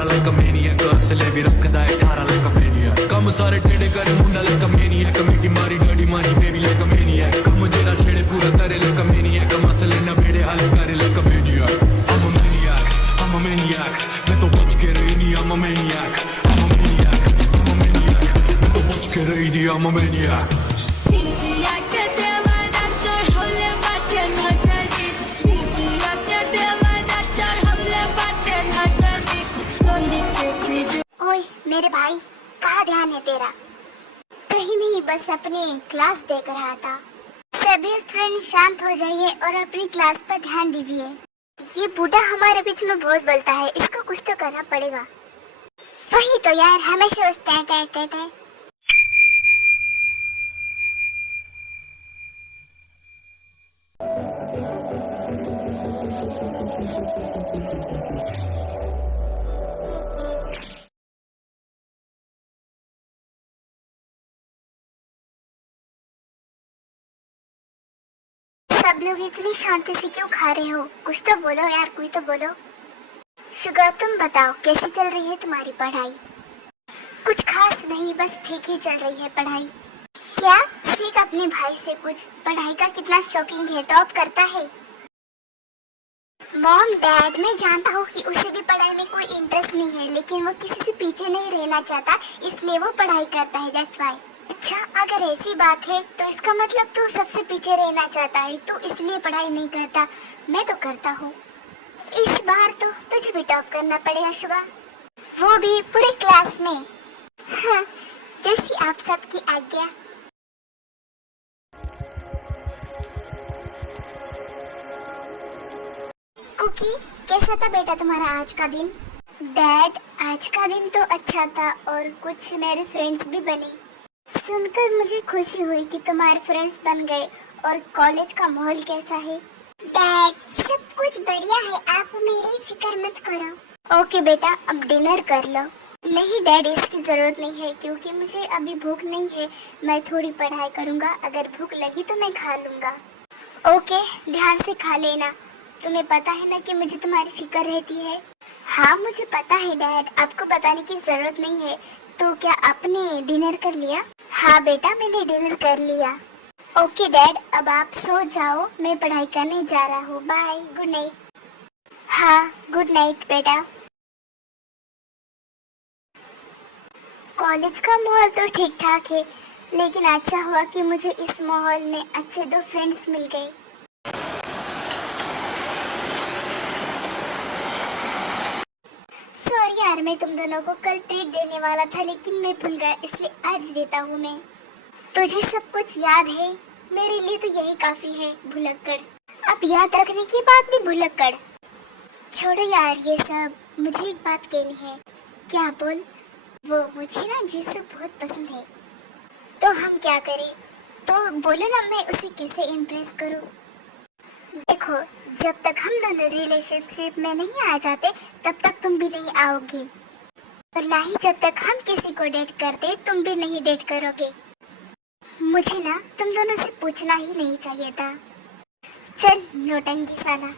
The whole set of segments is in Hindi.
मारा लाइक अ मैनियक असले भी रखदा है ठारा लाइक अ मैनियक कम सारे टेढ़े करे मुंडा लाइक अ मैनियक कमेटी मारी डडी मारी बेबी लाइक अ मैनियक कम जेरा छेड़े पूरा करे लाइक अ मैनियक मसले न भेड़े हाल करे like a maniac I'm a maniac मैं तो बच के रही नहीं I'm a maniac I'm a maniac I'm a maniac मैं तो बच के रही नहीं I'm a maniac ओए मेरे भाई, कहाँ ध्यान है तेरा? कहीं नहीं, बस अपनी क्लास देख रहा था। सभी स्टूडेंट शांत हो जाइए और अपनी क्लास पर ध्यान दीजिए। ये बूढ़ा हमारे बीच में बहुत बोलता है, इसको कुछ तो करना पड़ेगा। वही तो यार, हमेशा उस टे। सब लोग इतनी शांति से क्यों खा रहे हो? कुछ तो बोलो यार, कोई तो बोलो। शुगर, तुम बताओ कैसी चल रही है तुम्हारी पढ़ाई? कुछ खास नहीं, बस ठीक ही चल रही है पढ़ाई। क्या सीख अपने भाई से कुछ। पढ़ाई का कितना शौकीन है, टॉप करता है। मॉम डैड, मैं जानता हूँ कि उसे भी पढ़ाई में कोई इंटरेस्ट नहीं है, लेकिन वो किसी से पीछे नहीं रहना चाहता, इसलिए वो पढ़ाई करता है, दैट्स व्हाई। अच्छा, अगर ऐसी बात है तो इसका मतलब तू सबसे पीछे रहना चाहता है, तो इसलिए पढ़ाई नहीं करता। मैं तो करता हूँ। इस बार तो तुझे भी टॉप करना पड़ेगा शुगा, वो भी पूरे क्लास में। हाँ, जैसी आप सबकी आज्ञा। कुकी, कैसा था बेटा तुम्हारा आज का दिन? डैड, आज का दिन तो अच्छा था और कुछ मेरे फ्रेंड्स भी बने। सुनकर मुझे खुशी हुई कि तुम्हारे फ्रेंड्स बन गए। और कॉलेज का माहौल कैसा है? डैड, सब कुछ बढ़िया है, आप मेरी फिक्र मत करो। ओके बेटा, अब डिनर कर लो। नहीं डैड, इसकी जरूरत नहीं है, क्योंकि मुझे अभी भूख नहीं है। मैं थोड़ी पढ़ाई करूँगा, अगर भूख लगी तो मैं खा लूँगा। ओके, ध्यान से खा लेना। तुम्हें पता है ना कि मुझे तुम्हारी फिक्र रहती है। हाँ मुझे पता है डैड, आपको बताने की जरूरत नहीं है। तो क्या आपने डिनर कर लिया? हाँ बेटा, मैंने डिनर कर लिया। ओके डैड, अब आप सो जाओ, मैं पढ़ाई करने जा रहा हूँ। Bye, good night. हाँ, गुड नाइट बेटा। कॉलेज का माहौल तो ठीक ठाक है, लेकिन अच्छा हुआ कि मुझे इस माहौल में अच्छे 2 फ्रेंड्स मिल गए। सॉरी यार, मैं तुम दोनों को कल ट्रीट देने वाला था, लेकिन मैं भूल गया, इसलिए आज देता हूँ मैं। तुझे सब कुछ याद है? मेरे लिए तो यही काफी है, भुलक्कड़। अब याद रखने की बात भी भुलक्कड़। छोड़ो यार ये सब, मुझे एक बात कहनी है। क्या बोल? वो मुझे ना जिसू बहुत पसंद है। तो हम क्या करें? तो बोलो ना, मैं उसे कैसे इम्प्रेस करूँ? देखो, जब तक हम दोनों रिलेशनशिप में नहीं आ जाते, तब तक तुम भी नहीं आओगी। और ना ही जब तक हम किसी को डेट करते, तुम भी नहीं डेट करोगे। मुझे ना तुम दोनों से पूछना ही नहीं चाहिए था। चल नौटंकी साला।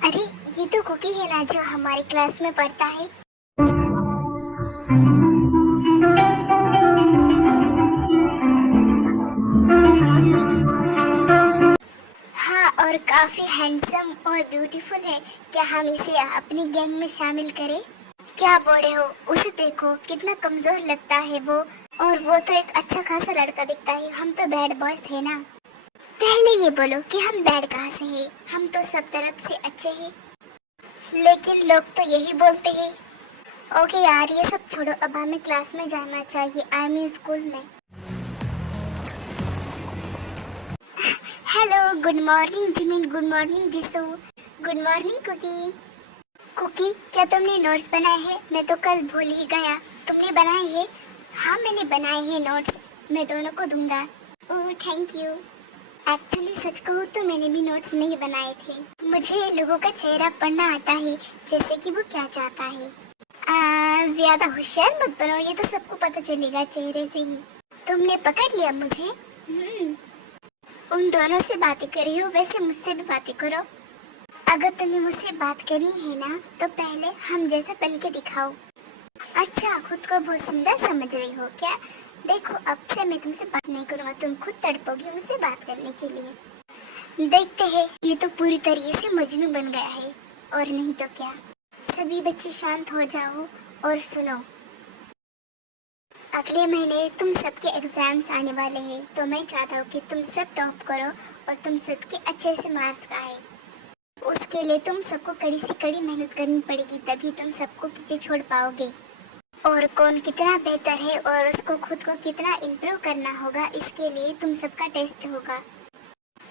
अरे ये तो कुकी है ना, जो हमारी क्लास में पढ़ता है। हाँ, और काफी हैंडसम और ब्यूटीफुल है। क्या हम इसे अपनी गैंग में शामिल करें? क्या बोल रहे हो? उसे देखो, कितना कमजोर लगता है वो, और वो तो एक अच्छा खासा लड़का दिखता है। हम तो बैड बॉयज है ना। पहले ये बोलो कि हम बैड कहाँ से हैं? हम तो सब तरफ से अच्छे हैं, लेकिन लोग तो यही बोलते हैं। ओके यार, ये सब छोड़ो, अब हमें क्लास में जाना चाहिए। आई मीन स्कूल में। Hello, good morning Jimin, good morning Jisoo, good morning Cookie. Cookie, क्या तुमने नोट्स बनाए हैं? मैं तो कल भूल ही गया। तुमने बनाए हैं? हाँ मैंने बनाए हैं नोट्स, मैं दोनों को दूंगा। Oh thank you. एक्चुअली सच कहूँ तो मैंने भी नोट्स नहीं बनाए थे। मुझे लोगों का चेहरा पढ़ना आता है, जैसे कि वो क्या चाहता है। ज्यादा होशियार मत बनो, ये तो सबको पता चलेगा चेहरे से ही। तुमने पकड़ लिया मुझे। उन दोनों से बातें कर रही हो, वैसे मुझसे भी बातें करो। अगर तुम्हें मुझसे बात करनी है ना तो पहले हम जैसा बन के दिखाओ। अच्छा, खुद को बहुत सुंदर समझ रही हो क्या? देखो, अब से मैं तुमसे बात नहीं करूँगा, तुम खुद तड़पोगी मुझसे बात करने के लिए। देखते हैं, ये तो पूरी तरीके से मजनू बन गया है, और नहीं तो क्या। सभी बच्चे शांत हो जाओ और सुनो। अगले महीने तुम सबके एग्जाम्स आने वाले हैं, तो मैं चाहता हूँ कि तुम सब टॉप करो और तुम सबके अच्छे से मार्क्स आए। उसके लिए तुम सबको कड़ी से कड़ी मेहनत करनी पड़ेगी, तभी तुम सबको पीछे छोड़ पाओगे। और कौन कितना बेहतर है और उसको खुद को कितना इम्प्रूव करना होगा, इसके लिए तुम सबका टेस्ट होगा।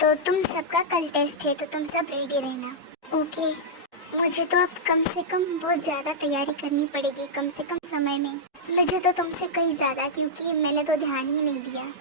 तो तुम सबका कल टेस्ट है, तो तुम सब रेडी रहना। ओके, मुझे तो अब कम से कम बहुत ज़्यादा तैयारी करनी पड़ेगी, कम से कम समय में। मुझे तो तुमसे कहीं ज़्यादा, क्योंकि मैंने तो ध्यान ही नहीं दिया।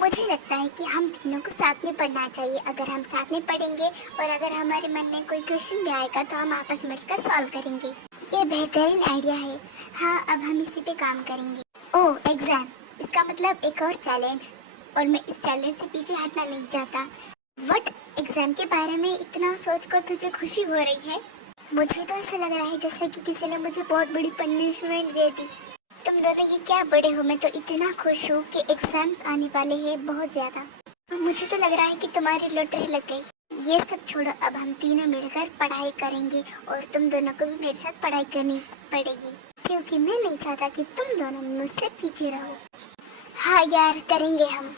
मुझे लगता है कि हम तीनों को साथ में पढ़ना चाहिए। अगर हम साथ में पढ़ेंगे और अगर हमारे मन में कोई क्वेश्चन भी आएगा तो हम आपस में मिलकर सॉल्व करेंगे। ये बेहतरीन आइडिया है। हाँ, अब हम इसी पे काम करेंगे। ओह, एग्जाम, इसका मतलब एक और चैलेंज, और मैं इस चैलेंज से पीछे हटना नहीं चाहता। व्हाट, एग्जाम के बारे में इतना सोचकर तुझे खुशी हो रही है? मुझे तो ऐसा लग रहा है जैसे कि किसी ने मुझे बहुत बड़ी पनिशमेंट दे दी। तुम दोनों ये क्या बड़े हो, मैं तो इतना खुश हूँ कि एग्जाम्स आने वाले हैं बहुत ज्यादा। मुझे तो लग रहा है कि तुम्हारी लॉटरी लग गई। ये सब छोड़ो, अब हम तीनों मिलकर पढ़ाई करेंगे और तुम दोनों को भी मेरे साथ पढ़ाई करनी पड़ेगी, क्योंकि मैं नहीं चाहता कि तुम दोनों मुझसे पीछे रहो। हाँ यार, करेंगे हम।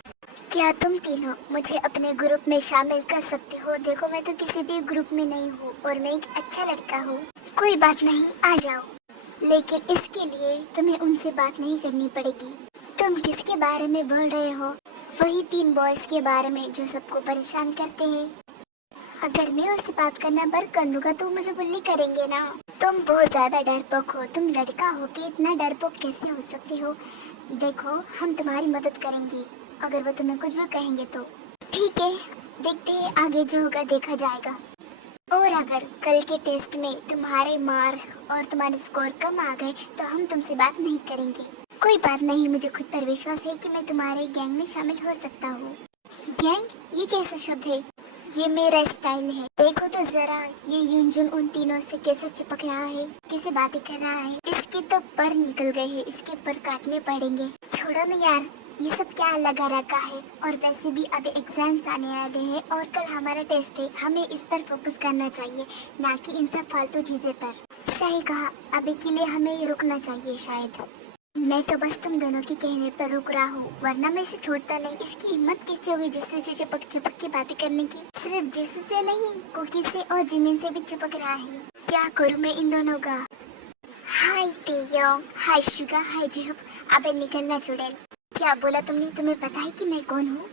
क्या तुम तीनों मुझे अपने ग्रुप में शामिल कर सकते हो? देखो, मैं तो किसी भी ग्रुप में नहीं हूँ और मैं एक अच्छा लड़का हूँ। कोई बात नहीं, आ जाओ, लेकिन इसके लिए तुम्हें उनसे बात नहीं करनी पड़ेगी। तुम किसके बारे में बोल रहे हो? वही 3 बॉयज के बारे में जो सबको परेशान करते हैं। अगर मैं उससे बात करना बंद कर दूंगा तो मुझे बुल्ली करेंगे ना। तुम बहुत ज्यादा डरपोक हो। तुम लड़का हो के इतना डरपोक कैसे हो सकते हो? देखो, हम तुम्हारी मदद करेंगे अगर वो तुम्हें कुछ भी कहेंगे तो। ठीक है, देखते हैं, आगे जो होगा देखा जाएगा। और अगर कल के टेस्ट में तुम्हारे मार्क और तुम्हारे स्कोर कम आ गए तो हम तुमसे बात नहीं करेंगे। कोई बात नहीं, मुझे खुद पर विश्वास है कि मैं तुम्हारे गैंग में शामिल हो सकता हूँ। गैंग, ये कैसा शब्द है? ये मेरा स्टाइल है। देखो तो जरा, ये यूनजुन उन तीनों से कैसे चिपक रहा है, कैसे बातें कर रहा है। इसके तो पर निकल गए हैं, इसके पर काटने पड़ेंगे। छोड़ो ना यार, ये सब क्या लगा रखा है। और वैसे भी अभी एग्जाम्स आने वाले हैं और कल हमारा टेस्ट है। हमें इस पर फोकस करना चाहिए, ना कि इन सब फालतू चीजें पर। सही कहा, अभी के लिए हमें रुकना चाहिए शायद। मैं तो बस तुम दोनों के कहने पर रुक रहा हूँ, वरना मैं इसे छोड़ता नहीं। इसकी हिम्मत कैसे होगी जिससे चिपक चिपक के बातें करने की? सिर्फ जिसू से नहीं, कुकी से और जिमिन से भी चिपक रहा है। क्या करूँ मैं इन दोनों का? हाय तेयोंग, हाय शुगा, हाय जिहुप। अबे निकलना चुड़ैल। क्या बोला तुमने? तुम्हें पता है कि मैं कौन हूँ?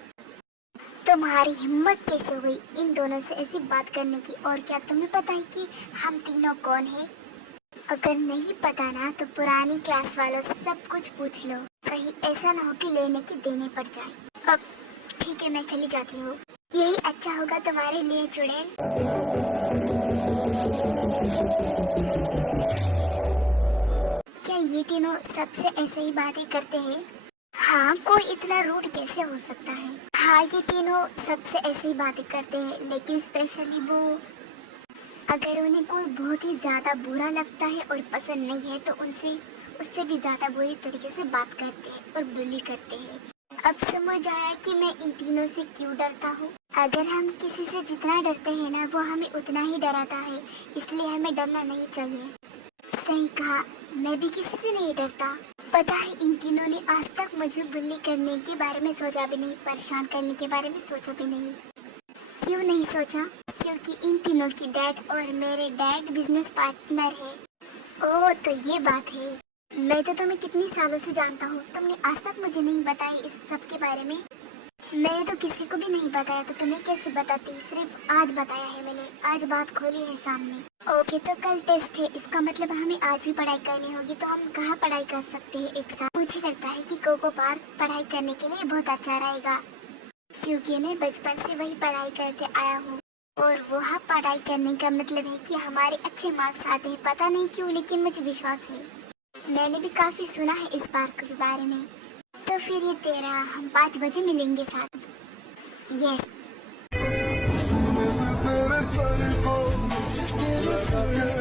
तुम्हारी हिम्मत कैसे हुई इन दोनों से ऐसी बात करने की? और क्या तुम्हें पता है कि हम तीनों कौन हैं? अगर नहीं पता ना तो पुरानी क्लास वालों से सब कुछ पूछ लो, कहीं ऐसा ना हो कि लेने की देने पड़ जाए। अब ठीक है, मैं चली जाती हूँ। यही अच्छा होगा तुम्हारे लिए चुड़ैल। क्या ये तीनों सबसे ऐसे ही बातें करते हैं? हाँ, कोई इतना रूड कैसे हो सकता है? हाँ, ये तीनों सबसे ऐसे ही बातें करते हैं, लेकिन स्पेशली वो, अगर उन्हें कोई बहुत ही ज्यादा बुरा लगता है और पसंद नहीं है तो उनसे उससे भी ज्यादा बुरी तरीके से बात करते हैं और बुली करते हैं। अब समझ आया कि मैं इन तीनों से क्यों डरता हूँ। अगर हम किसी से जितना डरते हैं ना, वो हमें उतना ही डराता है, इसलिए हमें डरना नहीं चाहिए। सही कहा, मैं भी किसी से नहीं डरता। पता है, इन तीनों ने आज तक मुझे बुली करने के बारे में सोचा भी नहीं, परेशान करने के बारे में सोचा भी नहीं। क्यों नहीं सोचा? क्योंकि इन तीनों की डैड और मेरे डैड बिजनेस पार्टनर है। ओह, तो ये बात है। मैं तो तुम्हें कितने सालों से जानता हूँ, तुमने आज तक मुझे नहीं बताया इस सब के बारे में। मैंने तो किसी को भी नहीं बताया, तो तुम्हें कैसे बताती? सिर्फ आज बताया है मैंने, आज बात खोली है सामने। ओके, तो कल टेस्ट है, इसका मतलब हमें आज ही पढ़ाई करनी होगी। तो हम कहाँ पढ़ाई कर सकते हैं एक साथ? मुझे लगता है कि कोको पार्क पढ़ाई करने के लिए बहुत अच्छा रहेगा, क्योंकि मैं बचपन से वही पढ़ाई करते आया हूँ। और वहाँ पढ़ाई करने का मतलब है कि हमारे अच्छे मार्क्स आते हैं। पता नहीं क्यों, लेकिन मुझे विश्वास है। मैंने भी काफी सुना है इस पार्क के बारे में। तो फिर ये 13, हम 5 बजे मिलेंगे साथ। यस। तेरे फिर